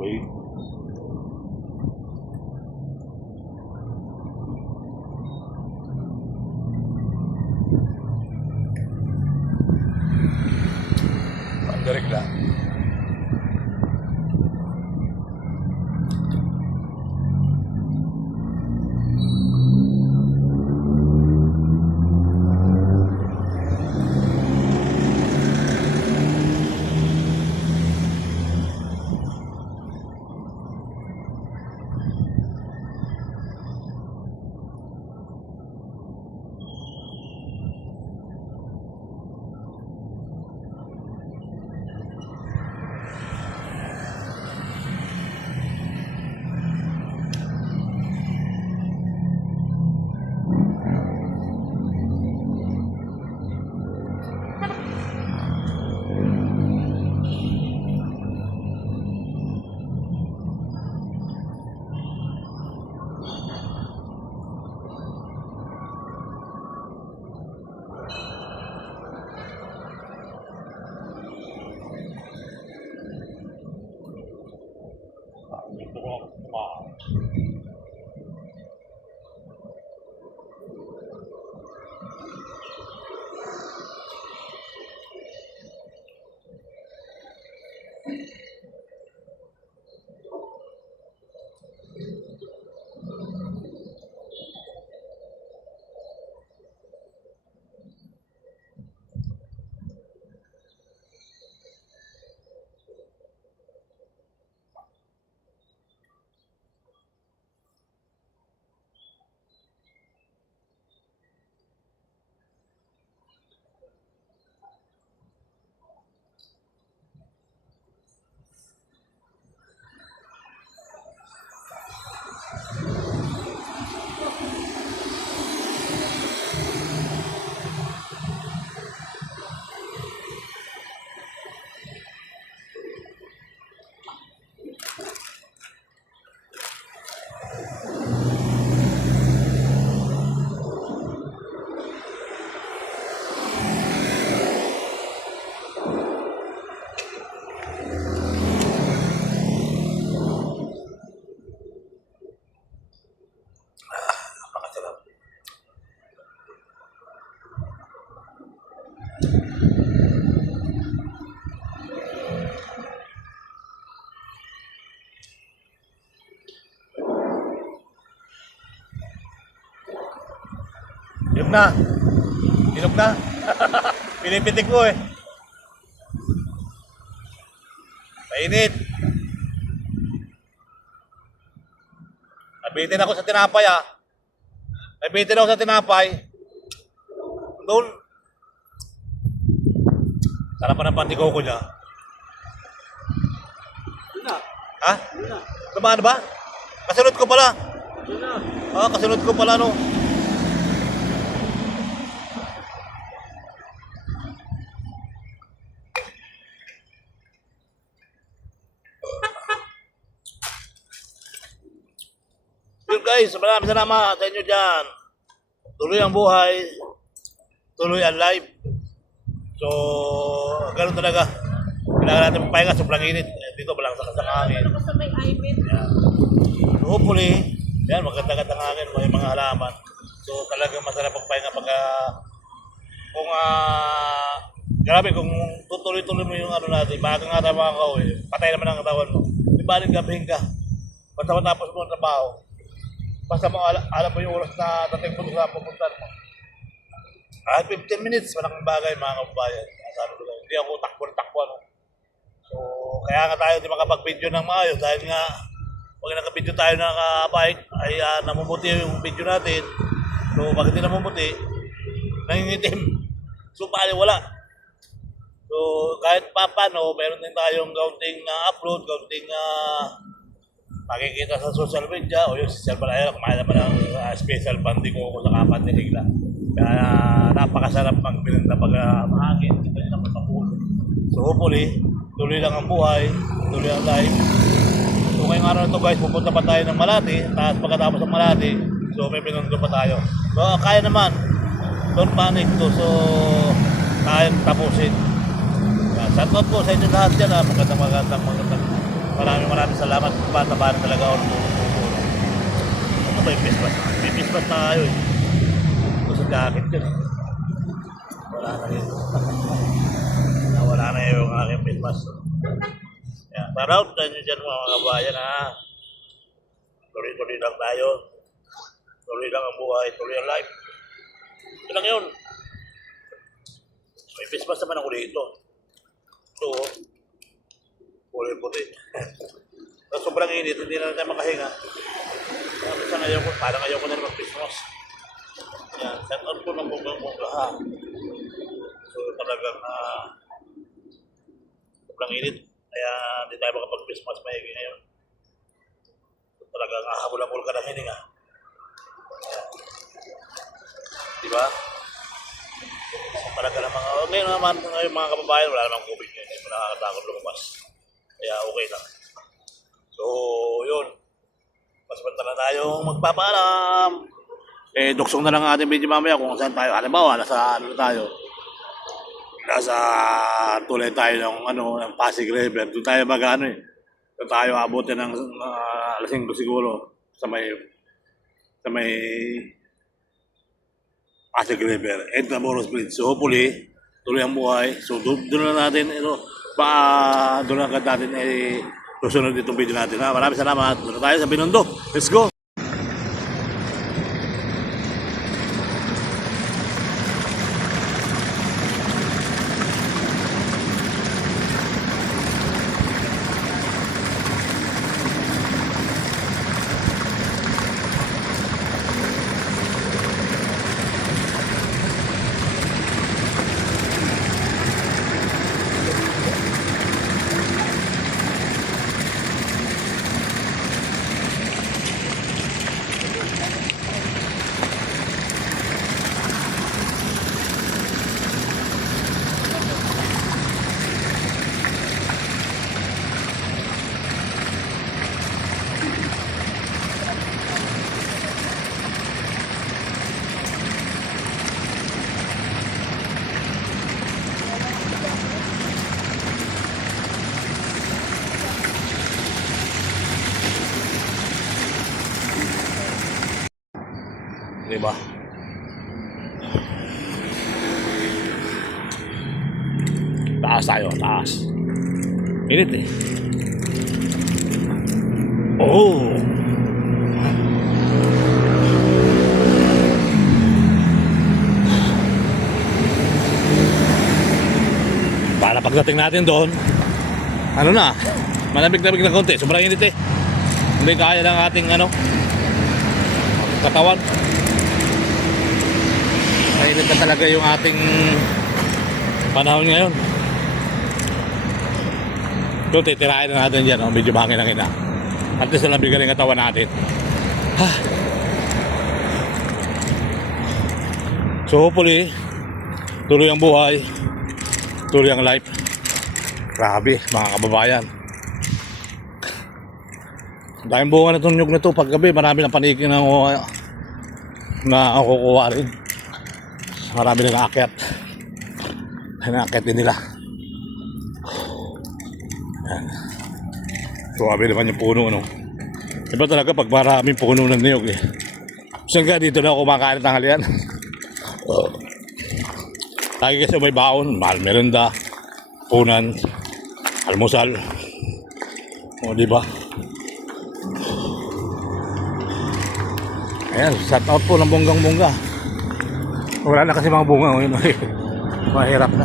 Okay. Pandarik lang. Hinog na. Hinog na. Pinipitik ko eh. Mainit. Nabitin ako sa tinapay ah. Nabitin ako sa tinapay. Doon. Sarap pa ng pantikoko niya. Yun na. Ha? Yun na. Dumaan ba? Kasunod ko pala. Yun na. Ah, kasunod ko pala no. Yun guys, maraming salamat sa inyo dyan. Tuloy ang buhay. Tuloy ang life. So, ganoon talaga. Kailangan natin magpahinga, sobrang init. Dito walang sakas ng hangin. Ano ko sa may ibit? Hopefully, yan, maganda-ganda ng hangin, may mga halaman. So, talagang masarap magpahinga pagka kung grabe, kung tutuloy-tuloy mo yung ano natin, baka nga trabaho ka, patay naman ang katawan mo. Di ba rin gabihin ka? Basta matapos mo ang trabaho. Basta mo alam mo yung oras na dating mo sa pupuntan mo. Kahit 15 minutes, malaking bagay mga kababayan. Sabi ko lang, hindi ako takbo-takbo. Ano. So, kaya nga tayo hindi makapag-video ng maayos dahil nga pag naka-video tayo naka-bike ay namumuti yung video natin. So, pag hindi namumuti, nangingitim. So, pali wala. So, kahit pa paano, meron din tayong kaunting upload, kaunting makikita sa social media o yung social media, kumain naman ng special banding ko sa kapat ni Rigla. Kaya napakasarap magbilang na pag-mahangin. Hindi naman mapulo. So hopefully, tuloy lang ang buhay, tuloy ang life. So ngayong araw na ito guys, pupunta pa tayo ng Malati. Tapos pagkatapos ng Malati, so may pinundo pa tayo. So kaya naman, don't panic to. So kaya tapusin. Shoutout po sa inyo lahat dyan. Magandang Maraming salamat. Bata-bata talaga ako natutulong. Ano ba yung Christmas? May Christmas na kayo eh. Ito sa jacket yun eh. Wala na rin. Wala na yung aking Christmas. Yan. Shoutout sa inyo dyan mga kabayan ha. Tuloy-tuloy lang tayo. Tuloy lang ang buhay. Tuloy ang life. Ito lang yun. May Christmas naman ako dito. Ito oh. Kulay puti. Tapos sobrang init, hindi na tayo makahinga. Minsan parang ayaw ko na naman Christmas. Yan, set out ko ng bonggang-bongga ha. So talagang sobrang init. Kaya hindi tayo makapag-Christmas mahigi ngayon. So, talagang ahabol-habol ka ng hininga. Diba? So talaga ng ngayon naman, ngayon mga kababayan, wala namang COVID ngayon. Hindi mo nakakatakot lumabas. Kaya okay lang. So, yun. Pasapanta na tayong magpapaalam. Duksong na lang ang ating video mamaya kung saan tayo. Halimbawa, nasa tayo. Nasa tulay tayo ng Pasig River. Doon tayo doon tayo abutin ng alas 5 siguro sa may Pasig River. Intramuros Bridge. So, hopefully, tuloy ang buhay. So, doon na natin, doon na agad natin susunod itong video natin. Maraming salamat. Doon na tayo sa Binondo. Let's go! Diba? Taas tayo, taas. Init eh. Oh! Para pagdating natin doon, malamig-lamig na konti. Sobrang init eh. Hindi kaya ng ating katawan. Mainit na talaga yung ating panahon ngayon. Doon titirahin na natin dyan. Medyo bangin ang ina. At least nalabigan yung katawan natin. So hopefully, tuloy ang buhay. Tuloy ang life. Grabe mga kababayan. Dahil bunga na itong nyug na ito. Paggabi marami ng paniki na kukuha rin. Marami nang aakyat. Naakyat din nila. Yan. Suwabe naman yung puno, no? Iba talaga pag maraming puno ng niyog, eh. Saan ka dito na ako kumakain ng tanghalian? Lagi kasi may baon, mahal merenda, punan, almusal. O, diba? Ayan, shout out po ng bonggang-bongga. Wala na kasi mga bunga ngayon. Mahirap na.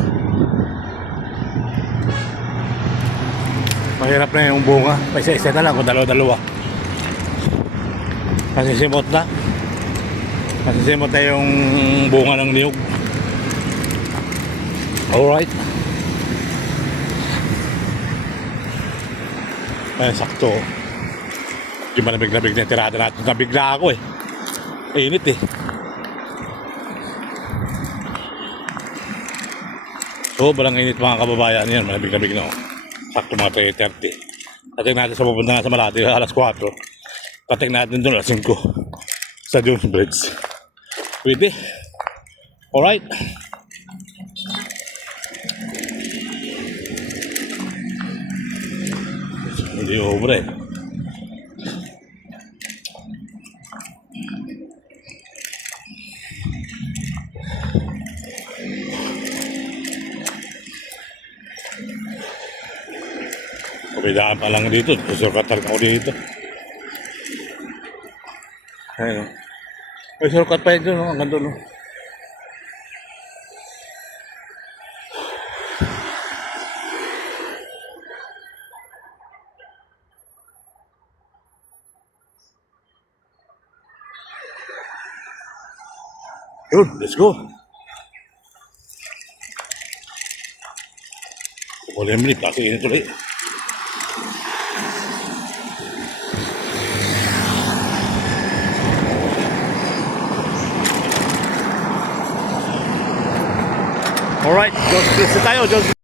Mahirap na yung bunga. Isa-isa na lang kung dalawa-dalawa. Masisimot na. Masisimot na yung bunga ng niyog. Alright. Ayan, sakto. Di ba nabig-nabig na yung tirada natin? Nabigla ako eh. Init eh. Sobrang init mga kababayan. Yan, malabig-labig na. Sakto mga 3:30. Pating natin sa pupunta nga sa Malati, alas 4. Pating natin doon alas 5. Sa Jones Bridge. Pwede. Alright. Hindi obra eh. Kabilaan pa lang dito. Surkatan ako dito. Ayun. May surkat pa yun doon. No? Hanggang doon. No? Yun, let's go. Boleh beli kasi ini tuloy. Alright, Diyos Kristi tayo, Diyos.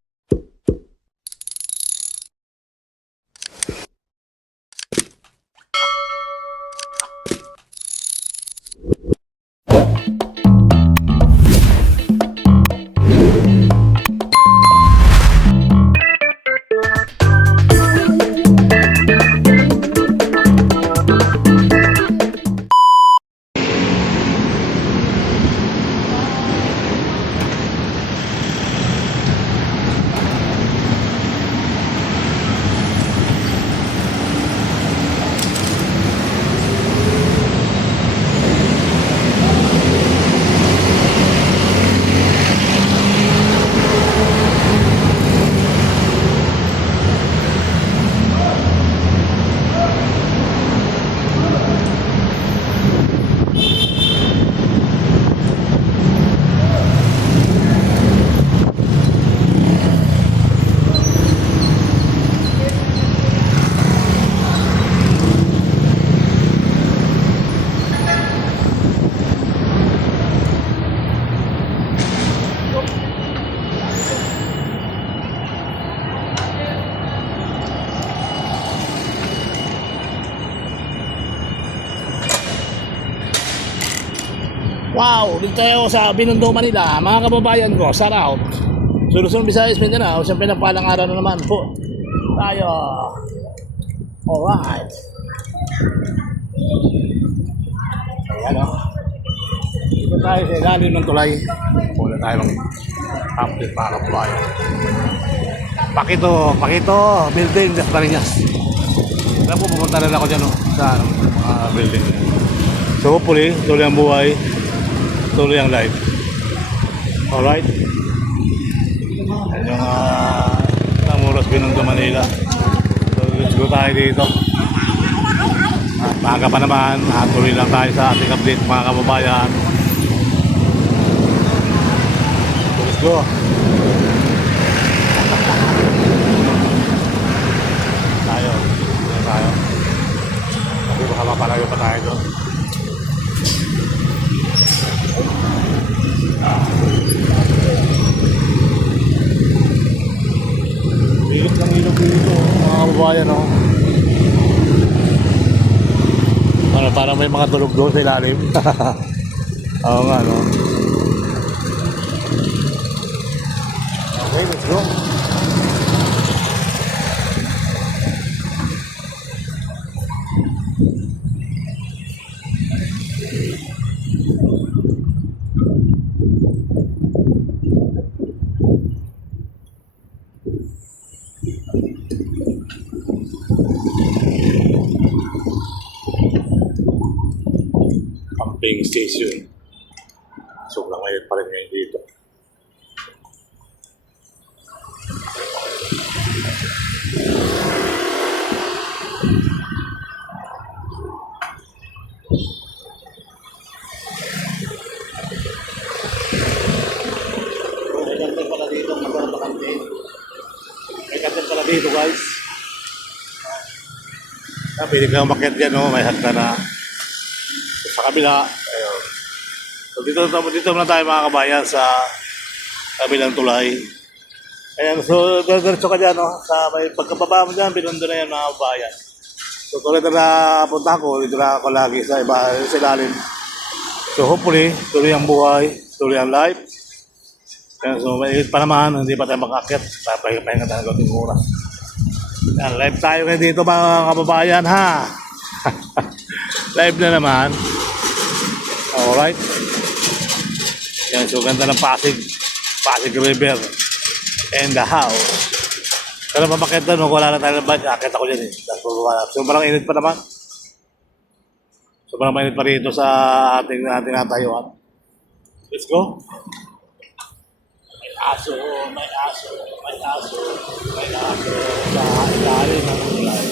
Wow, dito tayo sa Binondo, Manila. Mga kababayan ko, shout out. Luzon, Visayas, Mindanao. Siyempre ng palang araw na naman po tayo. Alright. Ayan o. Dito tayo sa ilalim ng tulay. Pula tayo ng update para kababayan. Pakito, building, Las Marinas. Alam po, pumunta rin ako dyan sa building. So hopefully, tuloy ang buhay. Tuloy ang live. Alright. Yan yung Namuros, Binondo, Manila. So let's go tayo dito. At maaga pa naman. Tuloy lang tayo sa ating update mga kababayan. So let's go. Tayo. Kasi baka mapalayo pa tayo doon. Ilog ng ilog dito, mga kababayan, no? Parang may mga tulog doon sa ilalim. Oo nga, no? Okay, let's go. Camping station. Sobrang ngayon pa rin ngayon dito. May kantin pala dito, masarap na kantin. May kantin pala dito, guys. Pwede ka umakyat dyan, no? May hagda na sa kabila. Ayun. So dito na tayo mga kabayan sa kabilang tulay. Ayan, so diretso ka dyan, no? Sa may pagkababa mo dyan, Binondo na yan mga kabayan. So tuloy na punta ko, dito na ako lagi sa ilalim. So hopefully, tuloy ang buhay, tuloy ang life. Ayan, so may pa naman, hindi pa tayo makakit. Papahinga tayo ng oras. Yan, live tayo ngayon dito mga kababayan ha. Live na naman. Alright. Yan, so ganda ng Pasig River and the house. Pero pamakit na, wala na tayo ng bike. Akit ako dyan eh. Sobrang init pa naman. Sobrang mainit pa rito sa ating natayuan. Let's go. May aso sa ilalim ng ulay.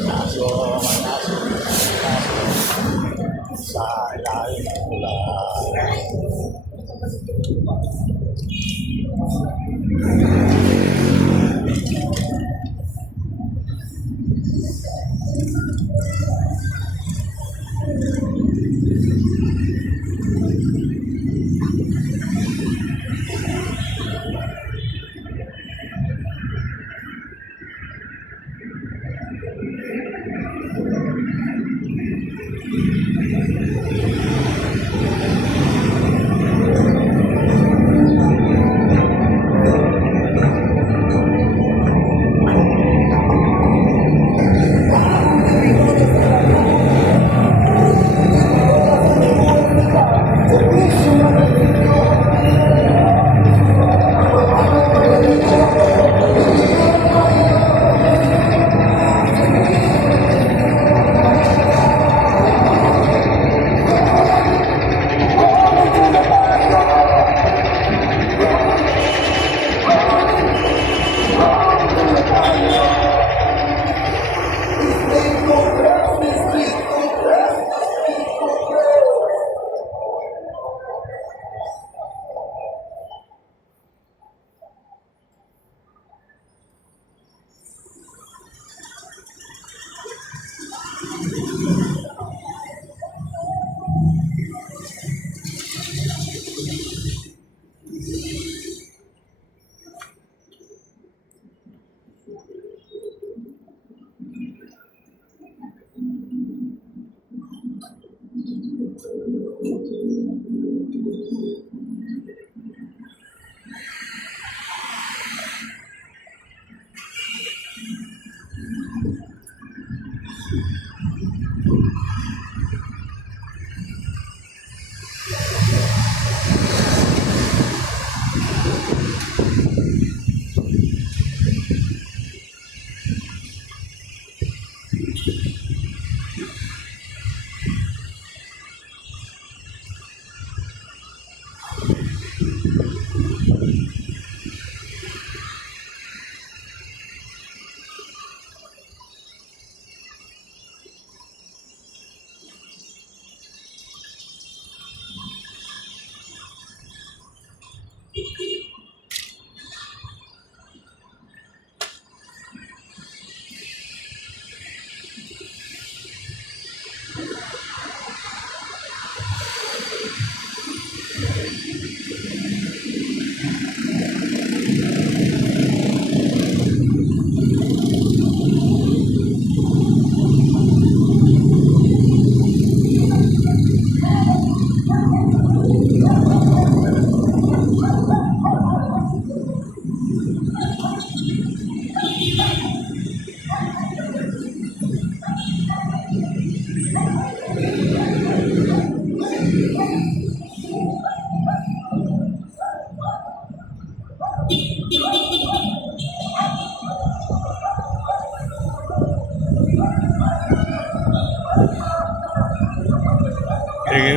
May aso sa ilalim ng ulay.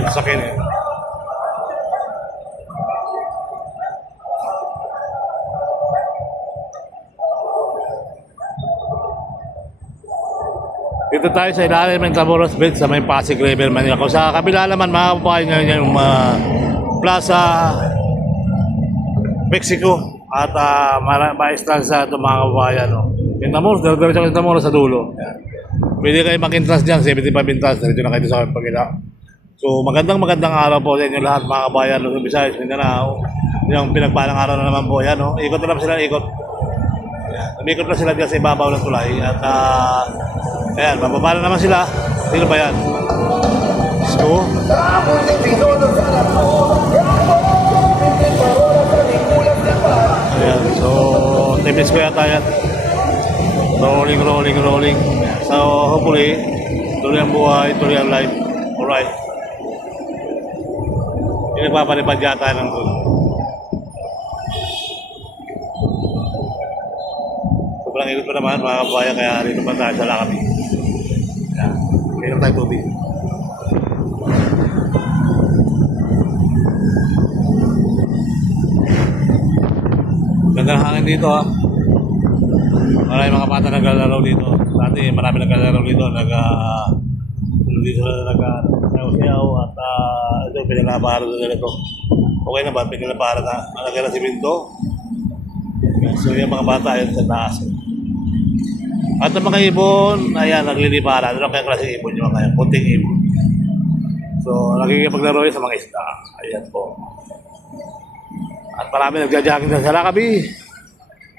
Sa akin eh. Dito tayo sa ilalim ng Tamoros Bridge sa may Pasig River, Manila. Kung sa kabila naman mga kababayan ngayon yung Plaza Mexico at ma-entrance sa ito mga kababayan. No? Yung Tamoros, diretso yung Tamoros sa dulo. Yan. Pwede kayo mag-entrance dyan, 75 entrance, diretso na kayo sa pagkila. So magandang araw po sa inyo lahat mga kabayan, Luzon, Visayas, Mindanao. Yung pinagpalang araw na naman po yan, no? Ikot na naman sila, ikot. Umikot na sila dyan sa ibabaw ng tulay. At ayan, mababa na naman sila. Sino ba yan? Let's go. Ayan, so 10 minutes ko yata yan. Rolling, rolling, rolling. So, hopefully, tuloy ang buhay, tuloy ang life. Alright. Hindi nagpapalipad yata ng doon. Sobrang ikot pa naman mga kabayan, kaya rito pa tayo sa Lakabi. Yan. Kailan tayo tubig. Gandang hangin dito ha. Maraming mga bata naglalaro dito. Dati marami naglalaro dito. Dito nagsayaw at ito pinaglabaran na ito. Okay na ba? Pinaglabaran na. Malagay na simento. So yung mga bata yun sa taas. At ang mga ibon, ayan, nagliliparan. Ano kaya klaseng ibon yung mga puting ibon. So, nakikipaglaro yun sa mga isda. Ayan po. At marami nagja-jogging sa Lakabi.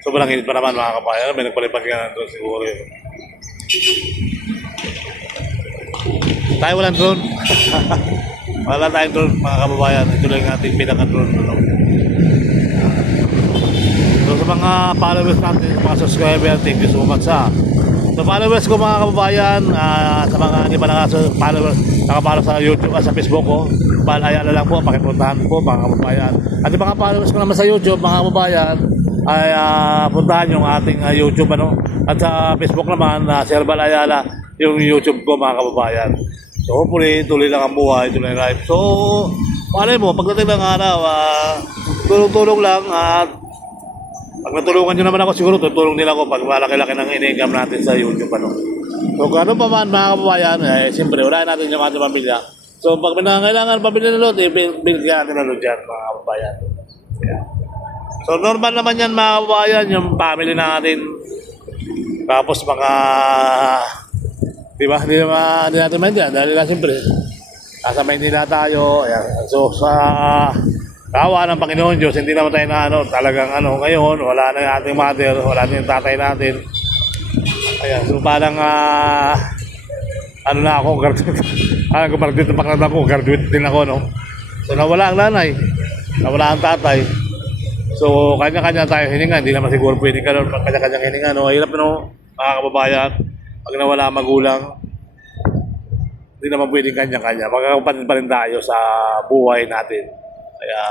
Sobrang init pa naman mga kabayan. May nagpalipad ka na doon siguro yun. Tayo walang drone. Wala tayong drone mga kababayan. Ito lang yung ating pinaka-drone. So sa mga followers natin, sa mga subscriber, thank you so much ha. So followers ko mga kababayan, sa mga hindi pa followers, nakapalo sa YouTube at sa Facebook ko, Ayala lang po, pakipuntahan po mga kababayan. At yung mga followers ko naman sa YouTube mga kababayan, ay puntahan yung ating YouTube ano. At sa Facebook naman, Sir Ayala, yung YouTube ko mga kababayan. So hopefully, tuloy lang ang buhay, tuloy ang life. So, malay mo, pagdating ng araw, tulong-tulong lang at pag natulungan nyo naman ako, siguro tutulong nila ako pag malaki-laki ng in-income natin sa YouTube ano. So kung ano pa man mga kababayan, siyempre wala natin yung ating pamilya. So pag may nangangailangan pamilya ng load, binigyan natin ng load dyan mga kababayan. Yeah. So normal naman yan mga kababayan, yung family natin. Tapos mga, di ba, hindi natin maintindihan dahil lang siyempre, nasa Maynila tayo. Ayan. So sa kawa ng Panginoon Diyos, hindi naman tayo na talagang ngayon, wala na yung ating mother, wala na yung tatay natin. Ayan, so parang na ako, graduate na pakiramdam ko, graduate din ako, no? So nawala ang nanay, nawala ang tatay. So kanya-kanya tayo hininga, hindi naman siguro pwede ka nun, kanya-kanyang hininga, no? Hirap, no, mga kababayan, pag nawala ang magulang, hindi naman pwede kanya-kanya. Magkakapatid pa rin tayo sa buhay natin. Kaya,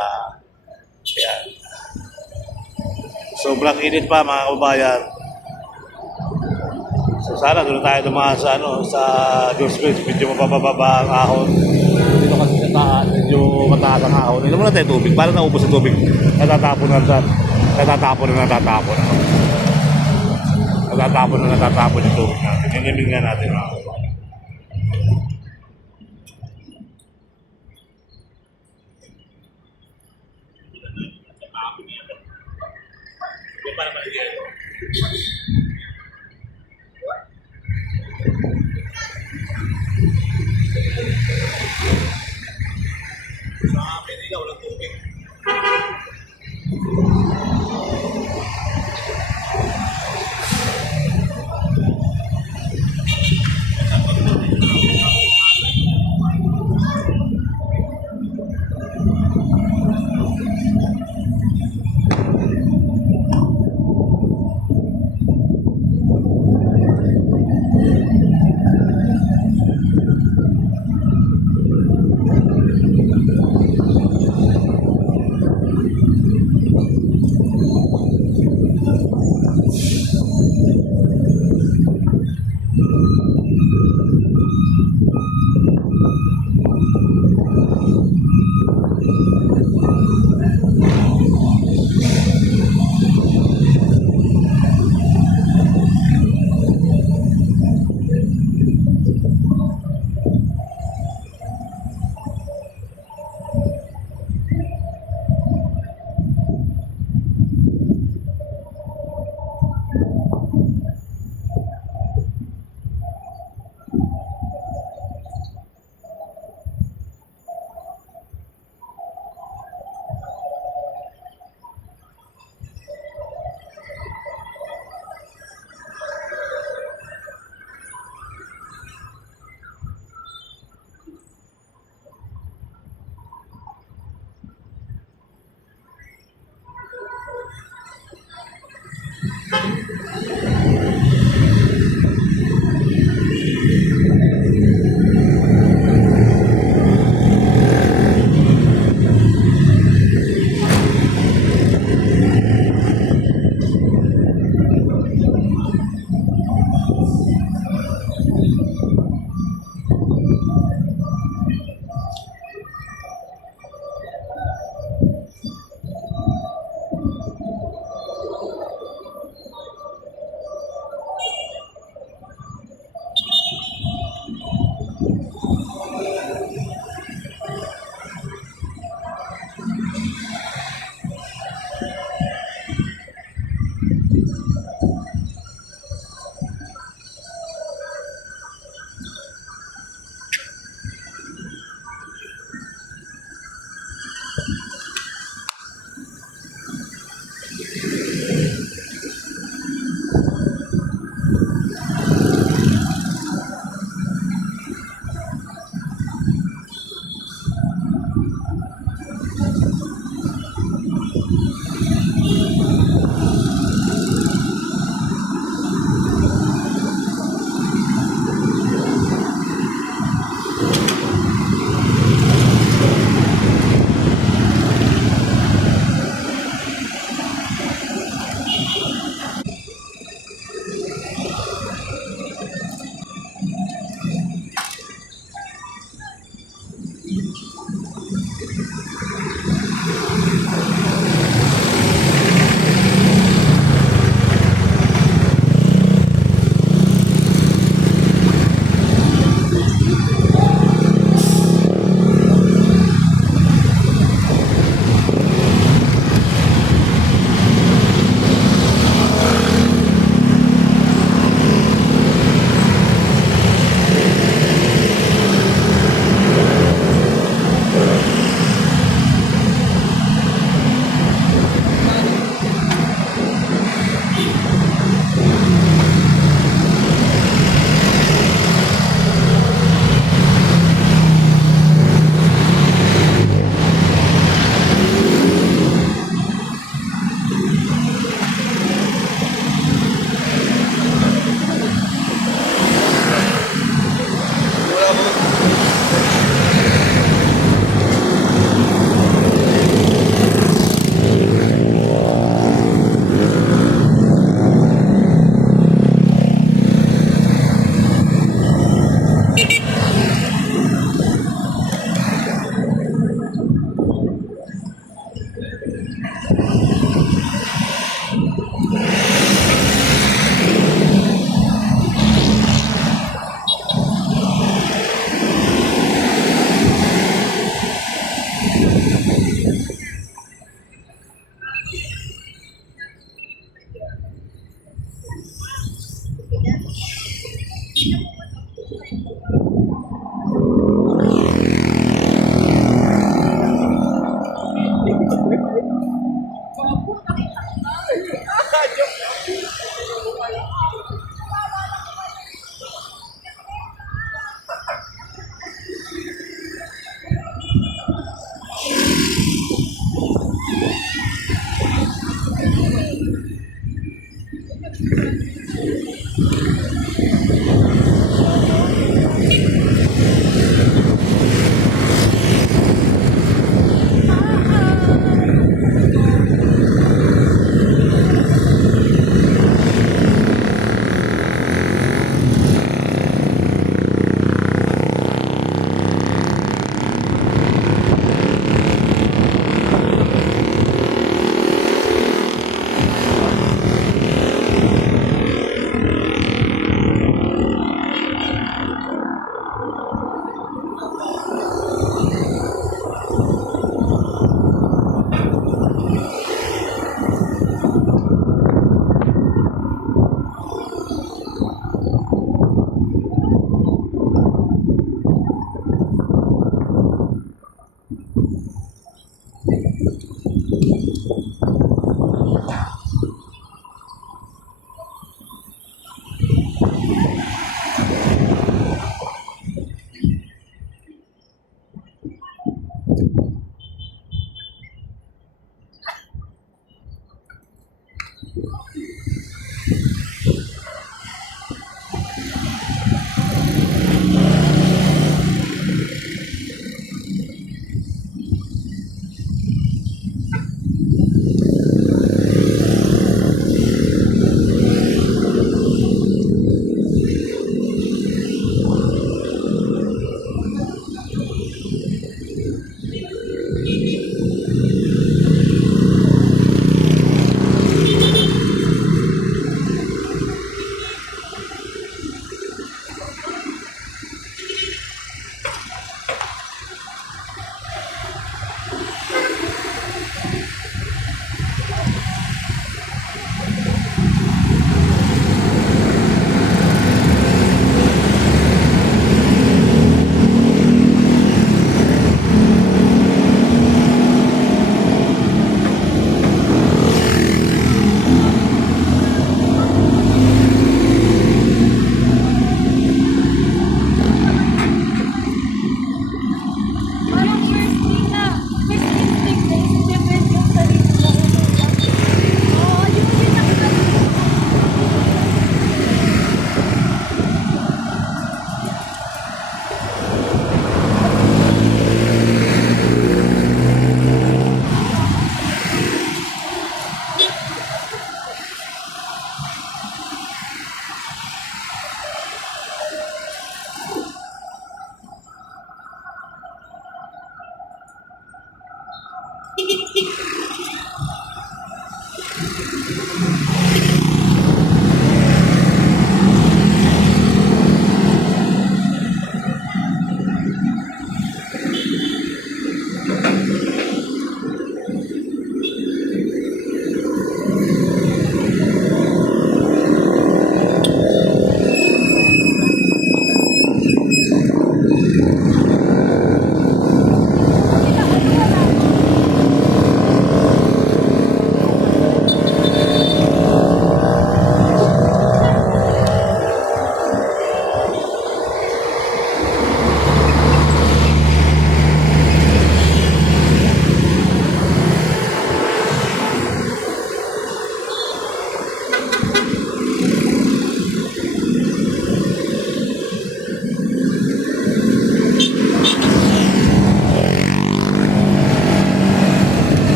sobrang init pa mga kababayan. So sana doon tayo dumaan sa sa George Bridge, medyo mabababa ang ahon. Dito kasi sa taas, medyo mataas ang ahon. Hindi muna tayo tubig, parang naubos ang tubig. Natatapon yung tubig natin. Inimig nga natin mga kababayan. Para maligyan. Sa Manila, walang tubig.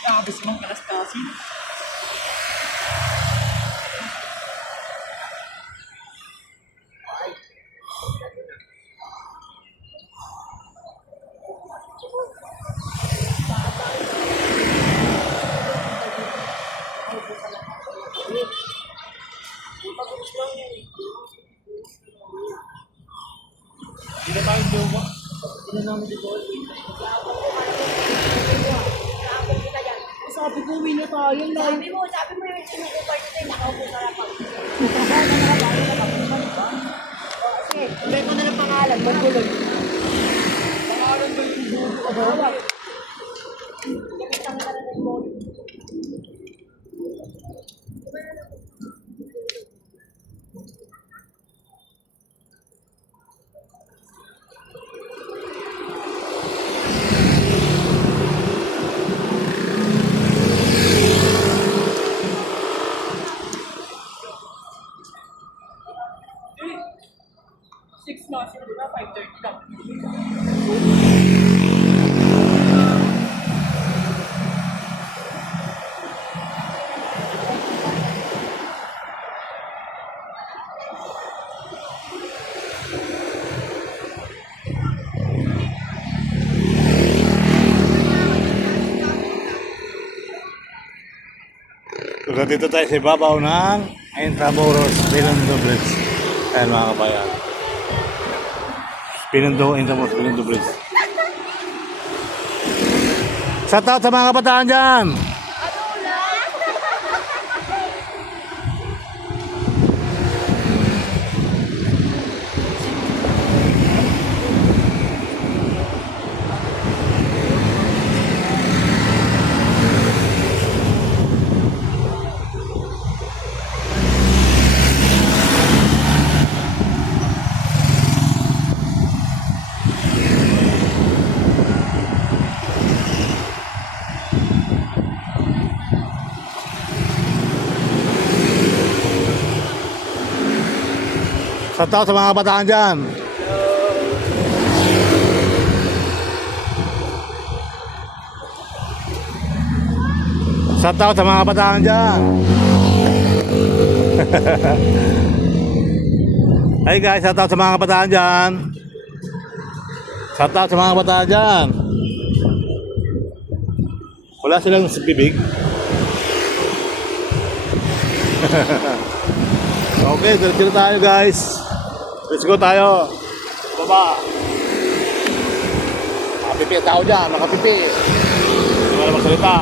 Nakabis mong kalastasin. Hindi na tayo jowa. Hindi na namin dito. Sabi ko, uwi na tayo. Sabi mo yung sinukupar nito, nakaupo ka lang pag. Sige, ibig mo na ng pangalan, magulog. Pangalan ba yung buo ko ba? Nakita mo ka na ng ball. Six months, di ba? 5:30 lang. So dito tayo sa ibabaw ng Intramuros Binondo Bridge. Ayan mga kabayan. Intramuros Binondo Bridge. Shout out sa mga kabataan dyan! Shout out sa mga kabataan dyan! Shout out sa mga kabataan dyan! Hey guys, shout out sa mga kabataan dyan! Shout out sa mga kabataan dyan! Wala silang bibig. Okay, diretso tayo guys. Let's go tayo. Baba. Nakapipi ang tao dyan, nakapipi. Hindi mo na magsalita.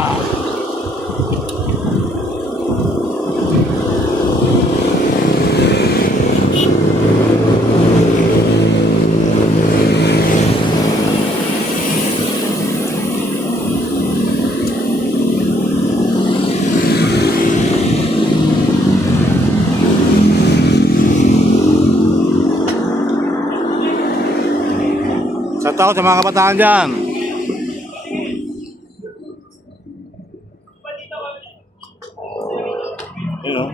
Sa tao sa mga kabataan dyan. You know.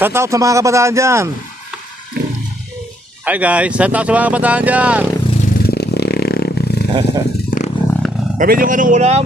Shout out sa mga kabataan dyan. Hi guys, shout out sa mga kabataan dyan. Kami yung anong ulam?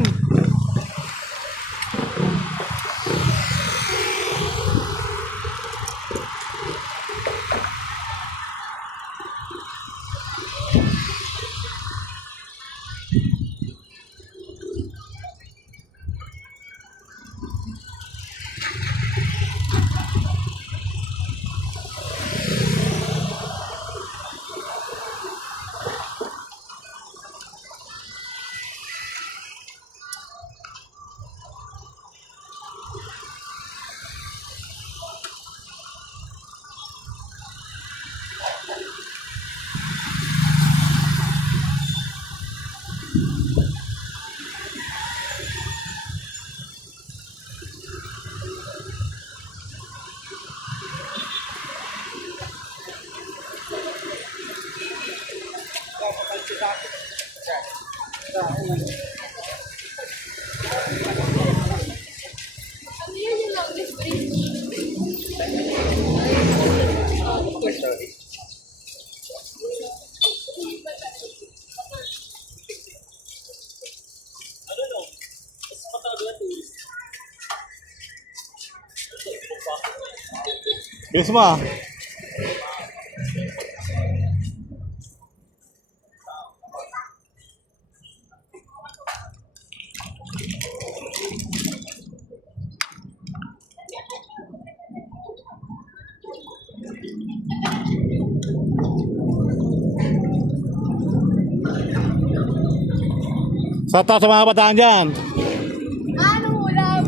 Bilis mo ah. Shout out sa mga kabataan dyan. Anong ulam?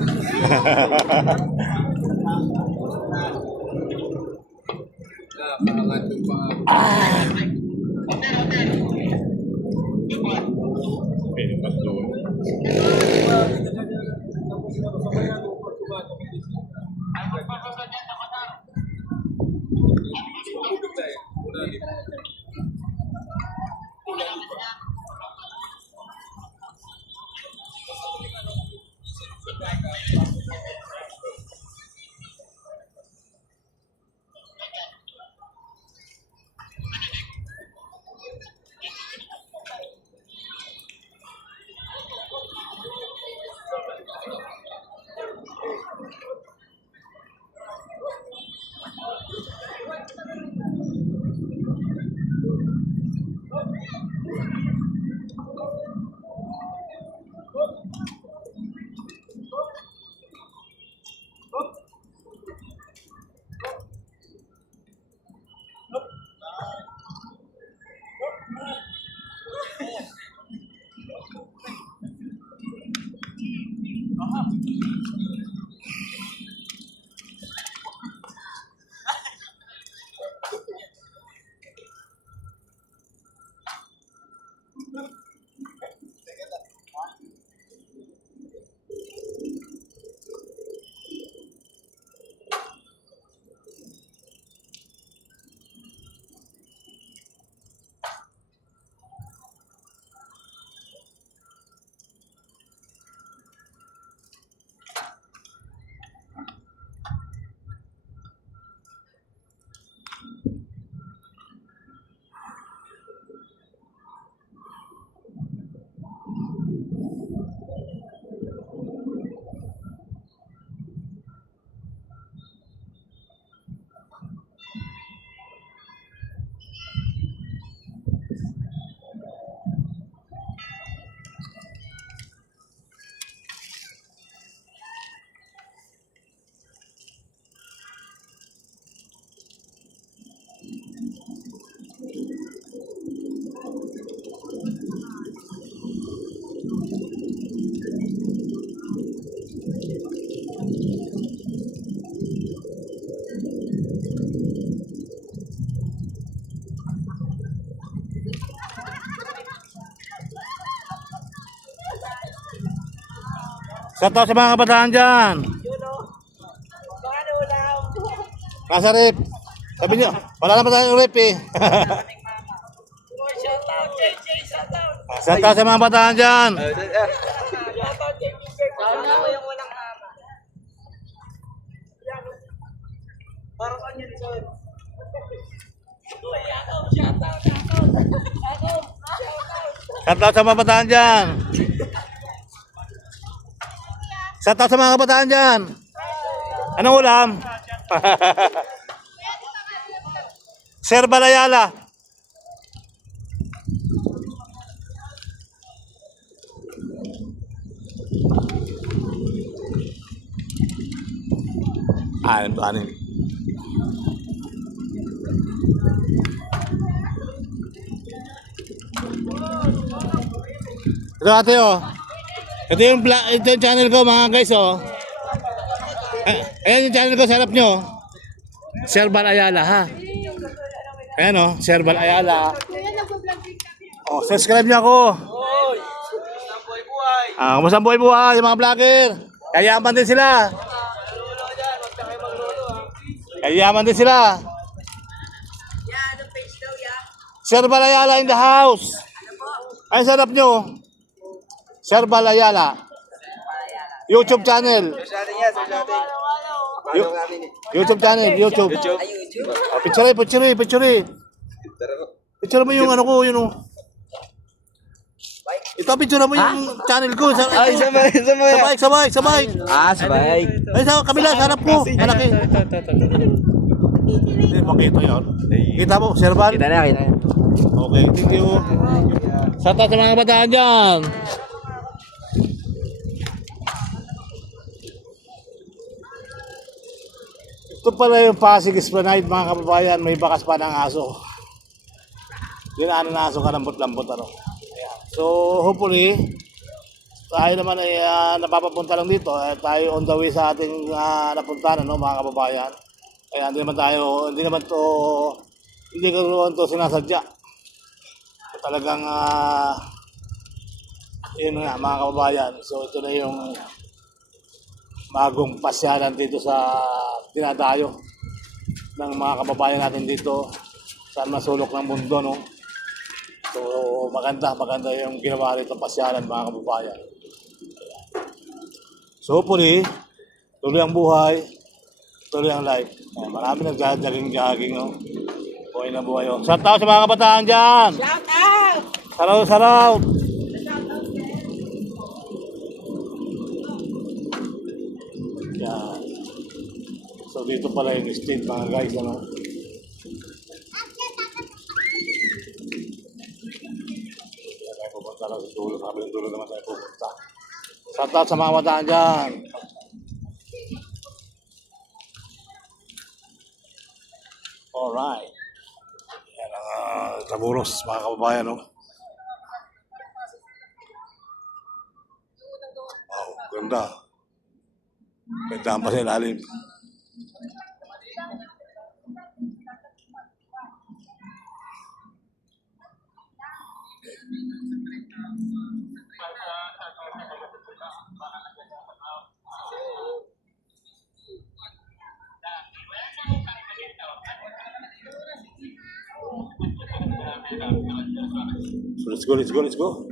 Shout out sa mga kabataan dyan. Paano ulam? Nasa rep. Sabi niyo, wala naman tayong rep eh. Shout out, JJ, shout out. Shout out sa mga kabataan dyan. Shout out, JJ. Shout out yung walang mama. Para saan yan, sir? Shoutout sa mga kabataan dyan. Shoutout sa mga kabataan dyan. Anong ulam? Sir Balayala. Ano? Ito ate oh. Ito yung channel ko mga guys oh. Ayan yung channel ko sa harap nyo. Sir Bal Ayala ha. Ayan oh, Sir Bal Ayala. Oh, subscribe niyo ako. Oy! Samboy buhay! Kumusta ang buhay-buhay yung mga vlogger? Kayaman din sila. Maglolo dyan, huwag na kayo maglolo ha. Kayaman din sila. Yeah, ano page daw, yeah? Sir Bal Ayala in the house. Ay, sa harap nyo. Sir Bal Ayala. YouTube channel. Search natin yan, search natin. Paano namin eh? YouTube channel, YouTube. YouTube? Picture. Tara ko. Picture mo yung ano ko, yun oh. Ito, picture mo yung channel ko. Ay, sabay. Sabay. Sabay. Ay, sa kabila, sa harap ko. Malaki. Hindi, makita yun. Kita mo, Sir Bal? Kita na. Okay, thank you. Sa taas sa mga kabataan dyan. Ito pala yung Pasig Esplanade mga kababayan, may bakas pa ng aso. Ginaan na aso ka lambot-lambot ano. Ayan. So hopefully, tayo naman ay napapapunta lang dito. Tayo on the way sa ating napuntahan no, mga kababayan. Kaya hindi ko to sinasadya. Talagang yun nga mga kababayan. So ito na yung bagong pasyalan dito sa dinadayo ng mga kababayan natin dito sa masulok ng mundo no. So maganda yung ginawa rito pasyalan mga kababayan. So hopefully tuloy ang buhay, tuloy ang life. Marami nag-jogging no. Buhay na buhay oh. Shout out sa mga kabataan dyan. Shout out! Saraw. Yan. So dito pala yung state mga guys ano. Yan tayo pupunta lang sa dulo. Sabi ng dulo naman tayo pupunta. Shout out sa mga kabataan dyan. Alright. Yan ang Taburos mga kababayan no. Wow, ganda. Ganda pa sa ilalim. So let's go.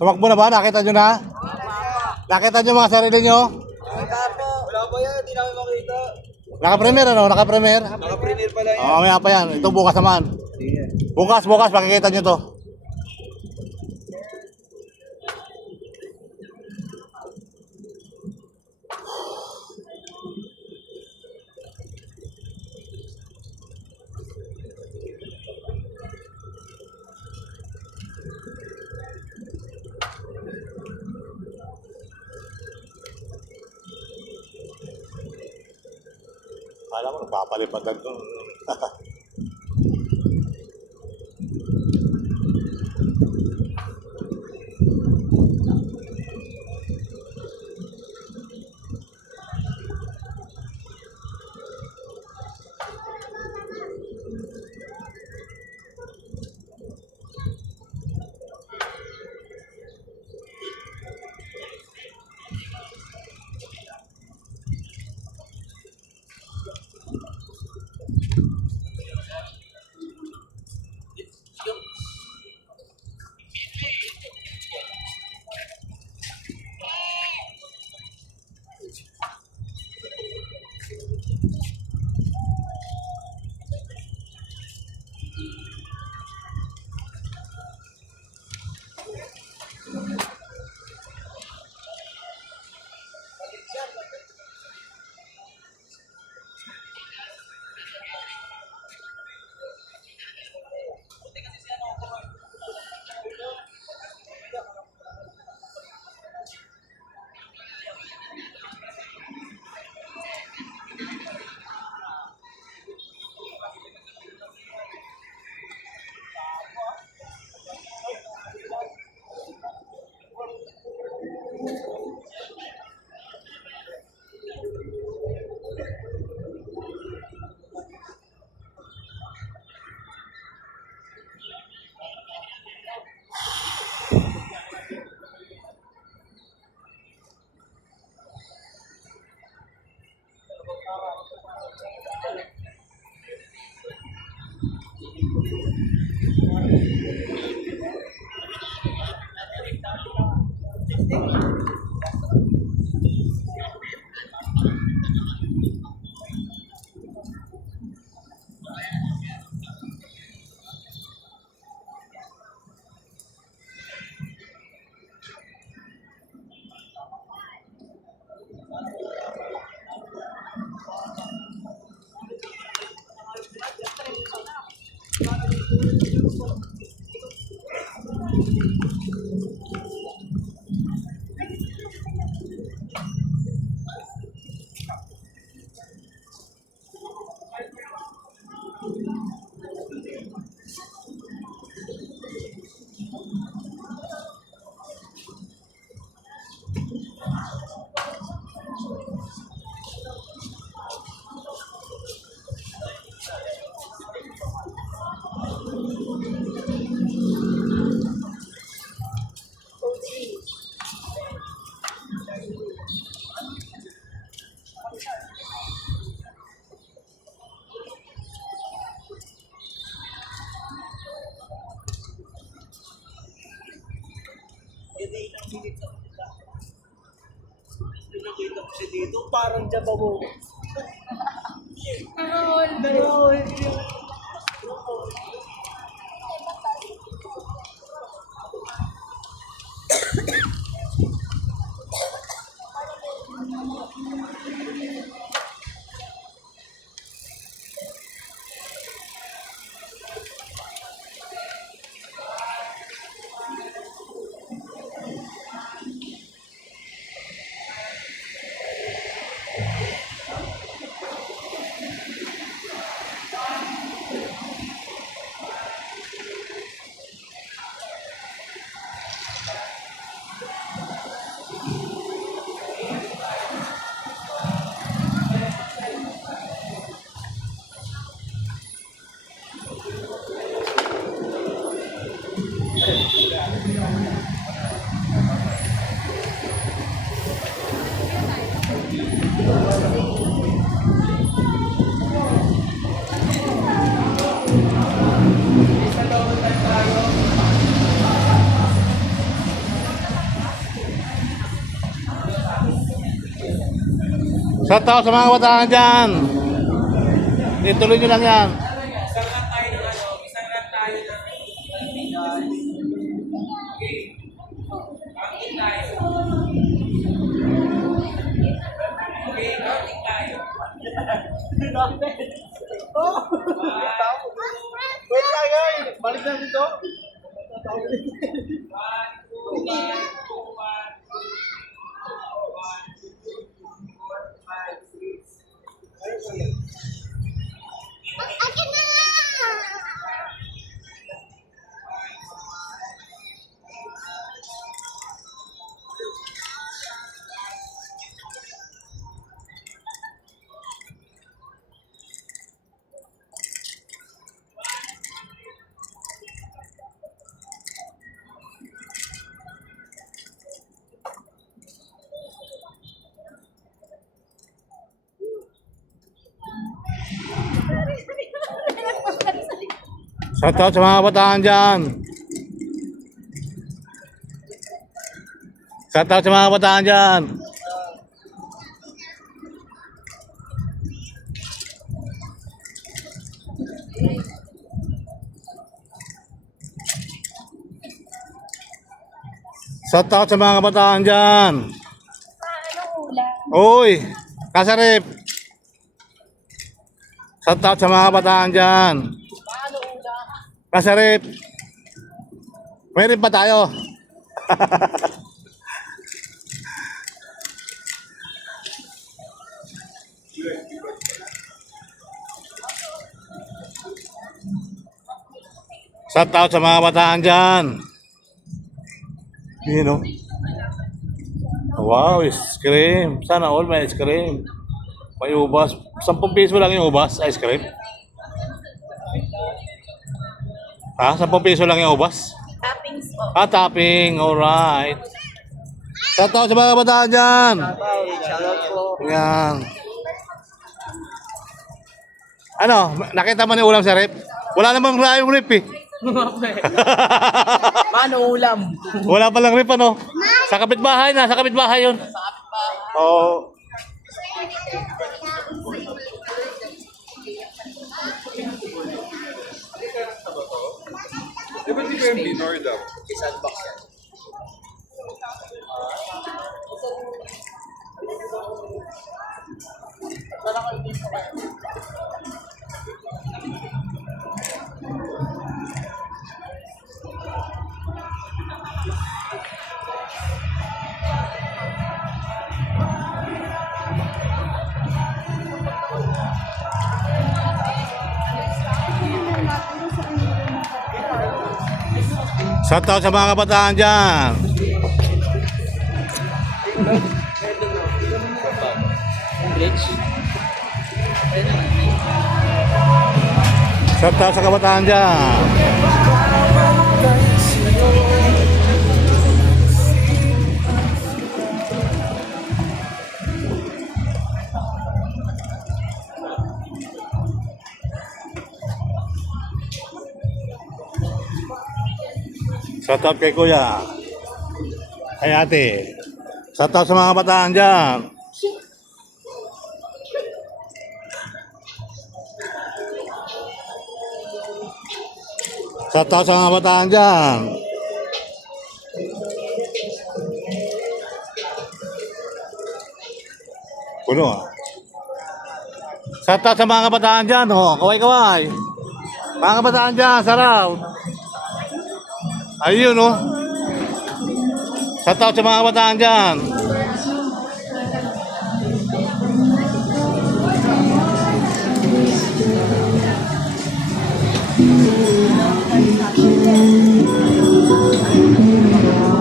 Tumakbo na ba? Nakita nyo na? Nakita nyo mga sarili nyo? Wala pa yan, hindi namin makita. Naka-premier ano? Naka-premier? Naka-premier pala yan. Oo, mamaya pa yan. Ito bukas naman. Bukas, makikita nyo to. Alam mo, nagpapalipad lang doon. Nakita ko siya dito, parang jaba mo. Shout out sa mga kabataan dyan. Ituloy nyo lang yan. Wait lang guys! Balik lang dito. Shout out sa mga kabataan dyan. Shout out sa mga kabataan dyan. Shout out sa mga kabataan dyan. Anong ulam? Uy, Kasarip. Shout out sa mga kabataan dyan. Anong ulam? Kasarip. Meron pa tayo. Shout out sa mga kabataan dyan. Yun o. Wow, ice cream. Sana all may ice cream. May ubas. 10 piso lang yung ubas, ice cream. Ha? 10 piso lang yung ubas? Toppings po. Ah, topping. Alright. Shout out sa mga kabataan dyan. Shoutout po. Yan. Ano? Nakita mo ni ulam sa rep? Wala namang yung rep eh. Mano ulam? Wala palang rep ano? Sa kapitbahay na. Sa kapitbahay yun. Oo. Di ba di ko yung Binoy daw? Shout out sa mga kabataan dyan. Shout out sa kabataan dyan. Shout out kay Kuya. Kay Ate. Shout out sa mga kabataan dyan. Shout out sa mga kabataan dyan. Puno ah. Shout out sa mga kabataan dyan. Oh, kaway-kaway. Mga kabataan dyan, sarap. Ayun oh. Shout out sa mga kabataan dyan.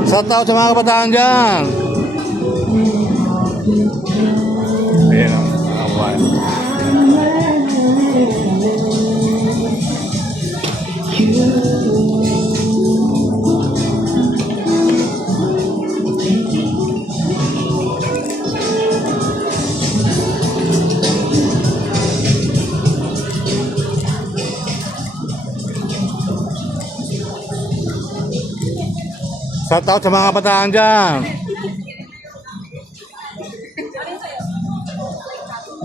Shout out sa mga kabataan dyan. Ayan o. Awan. Shout out sa mga kabataan dyan.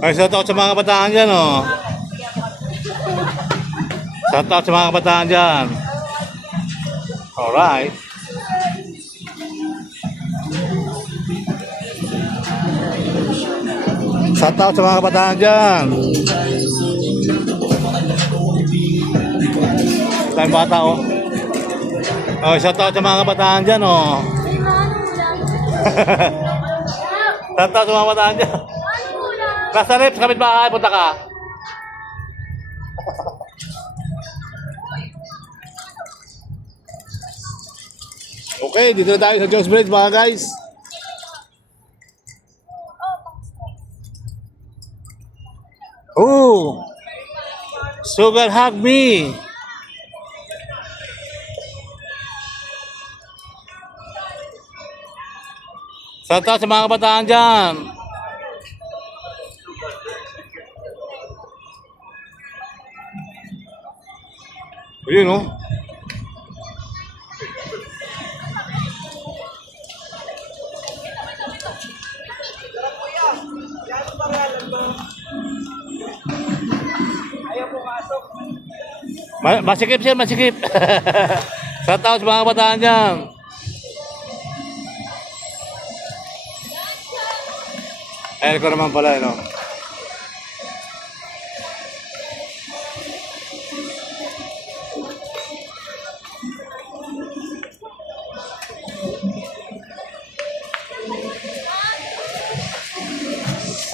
Ay, shoutout sa mga kabataan dyan, oh. Shoutout sa mga kabataan dyan. Alright. Shoutout sa mga kabataan dyan. Tayong bata, oh. Oh, shoutout sa mga kabataan dyan, oh. Shoutout sa mga kabataan dyan. Nasa Reps, kapit bahay, punta ka. Okay, dito na tayo sa Jones Bridge, mga guys. Oh, sugar hug me. Shoutout sa mga kabataan dyan. Ayun, oh. Masikip siya, masikip. Shoutout sa mga kabataan dyan. Ayan ko naman pala, no?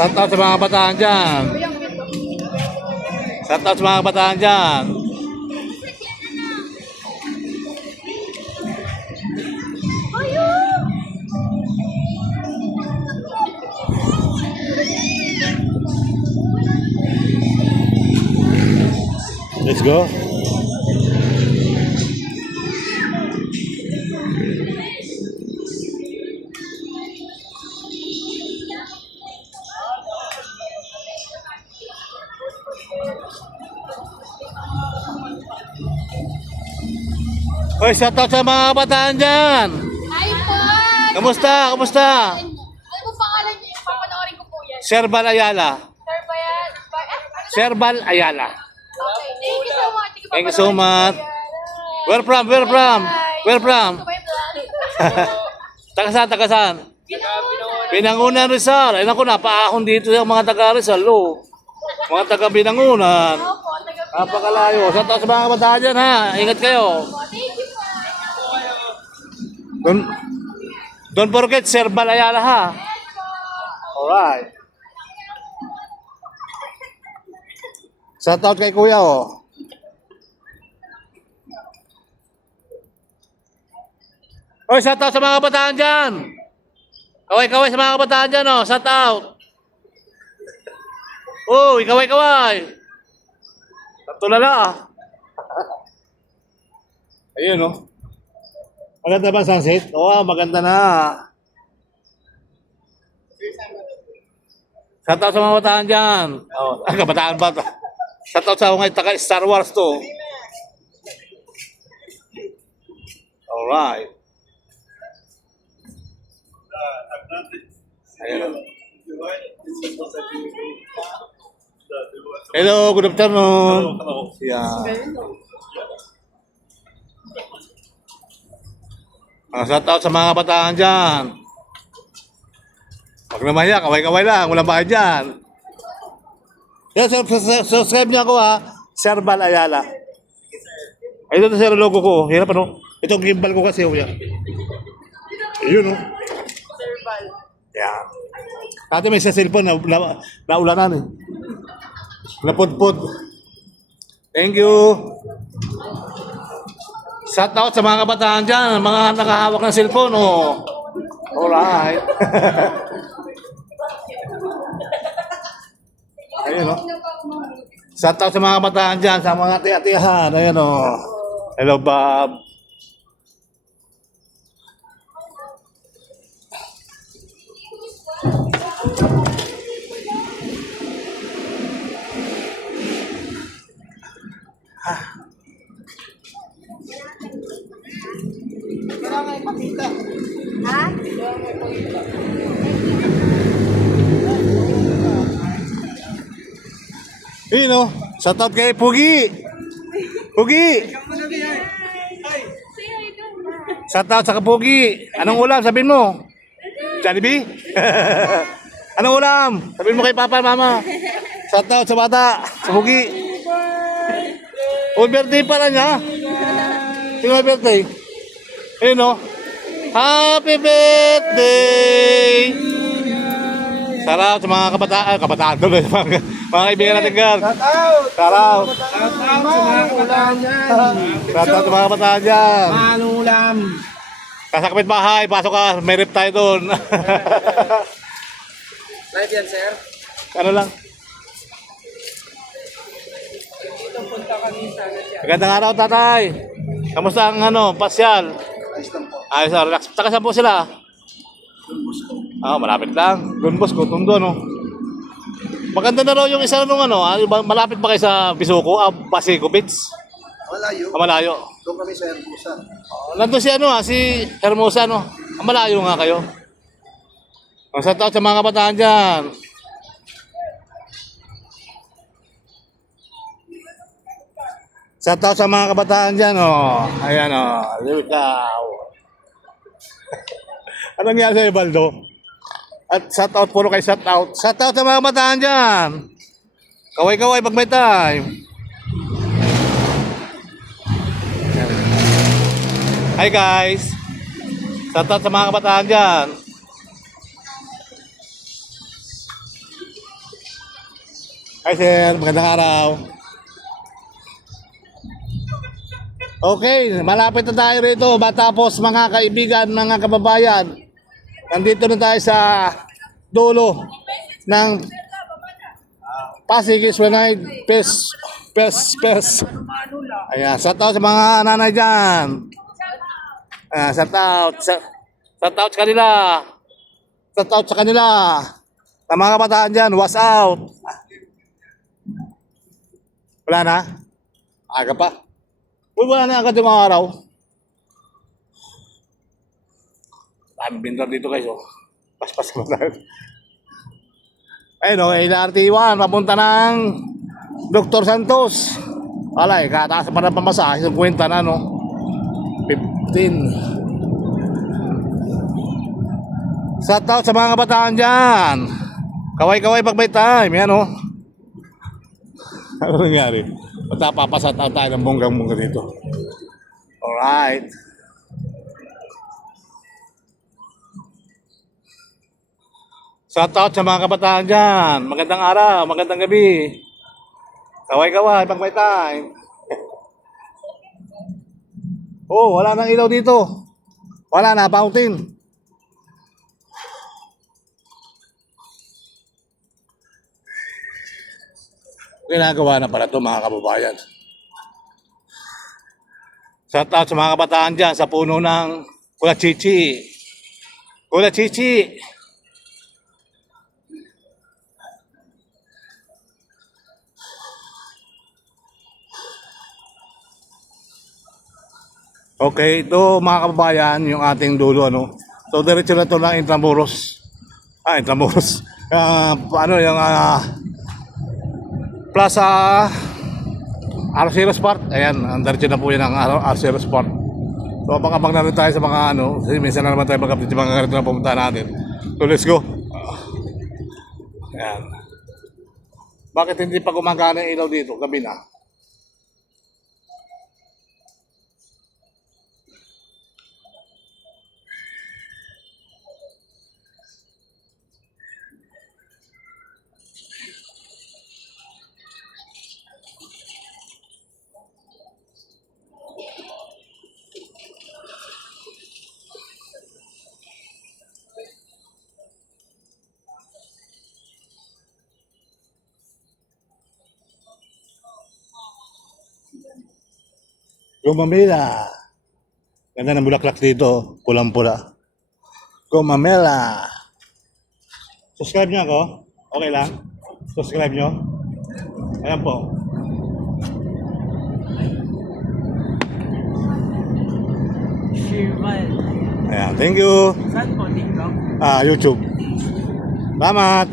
Shoutout sa mga kabataan dyan. Shoutout sa mga kabataan dyan. Let's go. Hoy, shoutout sa mga kabataan dyan. Hi po! Kamusta? Kamusta? Ano po pangalan niyo? Papanoorin ko po yan. Sherbal Ayala. Sir ba yan? Ano? Sherbal Ayala. Okay, thank you so much. Thank you so much. Where from? Where from? Where from? Tagasan, tagasan. Binangunan Rizal. Ay naku, napaahon dito yung mga taga Rizal, oh. Mga taga Binangunan. Opo, taga Napakalayo. Shoutout sa mga kabataan dyan, ha. Ingat kayo. Thank you po. Don't forget, Sherbal Ayala, ha. Alright. Shoutout kay Kuya, oh. Oy, shoutout sa mga kabataan dyan. Kaway-kaway sa mga kabataan dyan, oh. Shoutout. Uy, kaway-kaway. Tulala, ah. Ayun, oh. Maganda ba sunset? Oo, maganda na. Shoutout sa mga kabataan dyan. Oh, kabataan ba? Shoutout sa mga taga Star Wars to. Alright. Ayun. Hello, good afternoon. Yeah. Shoutout sa mga kabataan dyan. Huwag na mahiya, kaway-kaway lang. Walang bahay dyan. Yan, subscribe niyo ako, ha. Sherbal Ayala. Ay, ito na logo ko. Hirap, ano? Itong gimbal ko kasi, yan. Ayun, no? Sherbal. Yan. Dati may sa cellphone na ulanan, eh. Napudpud. Thank you. Shoutout sa mga kabataan dyan, mga nakahawak ng cellphone, oh. Alright. Ayun, oh. Shoutout sa mga kabataan dyan, sa mga ati-atihan. Ayun, oh. Hello, Bob. Ha? Yun o. Shoutout kay Pugi. Pugi. Shoutout sa Kapugi. Anong ulam? Sabihin mo. Jollibee? Anong ulam? Sabihin mo kay Papa, Mama. Shoutout sa bata. Sa Pugi. Birthday pala niya. Sino may birthday? Ayun o. Happy birthday! Shoutout sa mga kabataan doon. Mga kaibigan natin, girl. Shoutout. Shoutout sa mga kabataan dyan. Anong ulam? Kasakapit bahay, pasok ka, may rip tayo doon. Live yan, sir. Ano lang? Dito punta kami sa Nadia. Magandang araw, tatay. Kamusta ang pasyal? Ayos lang, relax. Taka saan po sila? Malapit lang. Don Bosco, Tondo, no? Maganda na raw yung isa nung malapit ba kayo sa Bisuco? Pasico Beach? Malayo. Malayo. Doon kami sa Hermosa. Nandun si Hermosa, no? Malayo nga kayo. Sa tao sa mga kabataan dyan. Sa tao sa mga kabataan dyan, Ayan, Ikaw. Anong nangyari sa'yo, Baldo? At shout out, puro kay shout out. Shout out sa mga kabataan dyan. Kaway-kaway pag may time. Hi guys. Shout out sa mga kabataan dyan. Hi sir, magandang araw. Okay, malapit na tayo rito. Matapos mga kaibigan, mga kababayan. Nandito na tayo sa dulo ng Pasig Esplanade Pes. Ayan, shout out sa mga nanay dyan. Shout out sa kanila. Shout out sa kanila. Sa mga kabataan dyan, what's out? Wala na? Aga pa? Wala na agad yung mga araw. Dami bindar dito guys, Paspas ko tayo. Ayun, LRT1, papunta ng Dr. Santos. Alay, kataas pa ng pamasahe, 50 na, 15. Shout out sa mga kabataan dyan. Kaway-kaway pag may time, yan, Ano nangyari? Papasat out tayo ng bonggang-bongga dito. Alright. Shout out sa mga kabataan dyan. Magandang araw, magandang gabi. Kaway-kaway pag may time. Wala nang ilaw dito. Wala na, fountain. Ginagawa na pala ito mga kababayan. Shout out sa mga kabataan dyan sa puno ng Kulachichi. Kulachichi. Okay, ito mga kababayan, yung ating dulo, So, diretso na ito ng Intramuros. Intramuros. Plaza Arcero Sport. Ayan, ang diretso na po yan ang Arcero Sport. So, abang-abang na rin tayo sa mga kasi minsan na naman tayo mag-update yung mga ganito na pumunta natin. So, let's go. Ayan. Bakit hindi pa gumagana yung ilaw dito? Gabi na. Gumamela. Ganda ng bulaklak dito. Pulang-pula. Gumamela. Subscribe nyo ako. Okay lang? Subscribe nyo. Ayan po. Ayan. Thank you. Saan po, TikTok? YouTube. Salamat.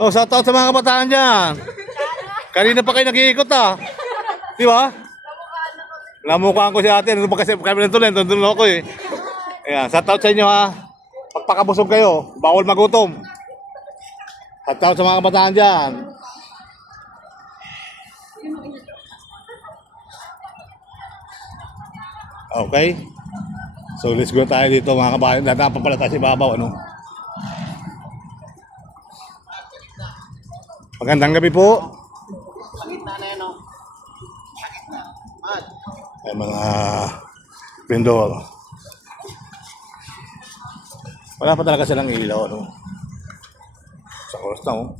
Oh, shout out sa mga kabataan dyan. Kanina pa kayo nag-iikot Di ba? Namukhaan ko si ate. Ano ba kasi kami nito lang? Doon ako eh. Ayan, shout out sa inyo ha. Pagpakabusog kayo, bawal magutom. Shout out sa mga kabataan dyan. Okay. So let's go tayo dito mga kabayan. Dadaan pa pala tayo sa ibabaw, ano? Magandang gabi po. Ay mga vendor. Wala pa talaga silang ilaw, ano? Sa oras na, oh.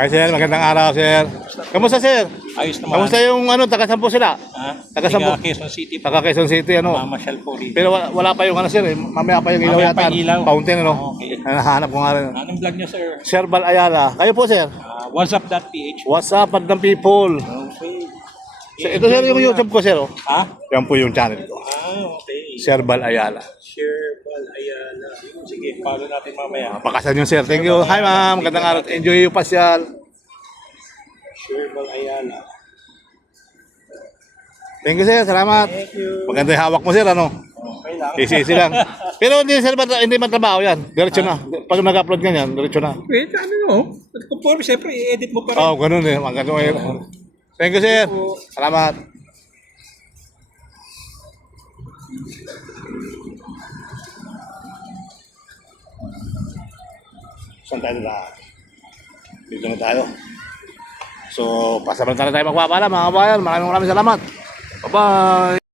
Hi sir, magandang araw sir. Kamusta sir? Ayos naman. Kamusta yung ano, taga-sampo sila? Ha? Taga-sampo. Taga Quezon City po. Taga Quezon City, ano? Mamasyal po rito. Pero wala pa yung ano sir, mamaya pa yung ilaw Mamaya yata. pa yung ilaw. Fountain, ano? Okay. Nahanap ko nga rin. Anong vlog niyo, sir? Sherbal Ayala. Kayo po sir? Whatsapp.ph. What's up, ng people? Okay. So, ito sir yung YouTube ko sir, oh. Ha? Yan po yung channel ko. Okay. Sherbal Ayala. Sherbal Ayala. Sige, follow natin mamaya. Pakasan yung sir. Thank you. Hi ma'am, magandang araw. Enjoy yung pasyal. Sherbal Ayala. Thank you sir, salamat. Thank you. Maganda yung hawak mo sir, ano? Okay lang. Easy lang. Pero hindi sir, hindi matrabaho yan. Diretso na. Pag nag-upload ganyan, diretso na. Wait, ano no? Conforme, siyempre, i-edit mo pa rin. Oo, ganun eh. Ang ganun eh. Thank you sir. Salamat. Saan tayo na? Dito na tayo. So, pasamantala tayo magpapala mga kabayan. Maraming salamat. Bye-bye.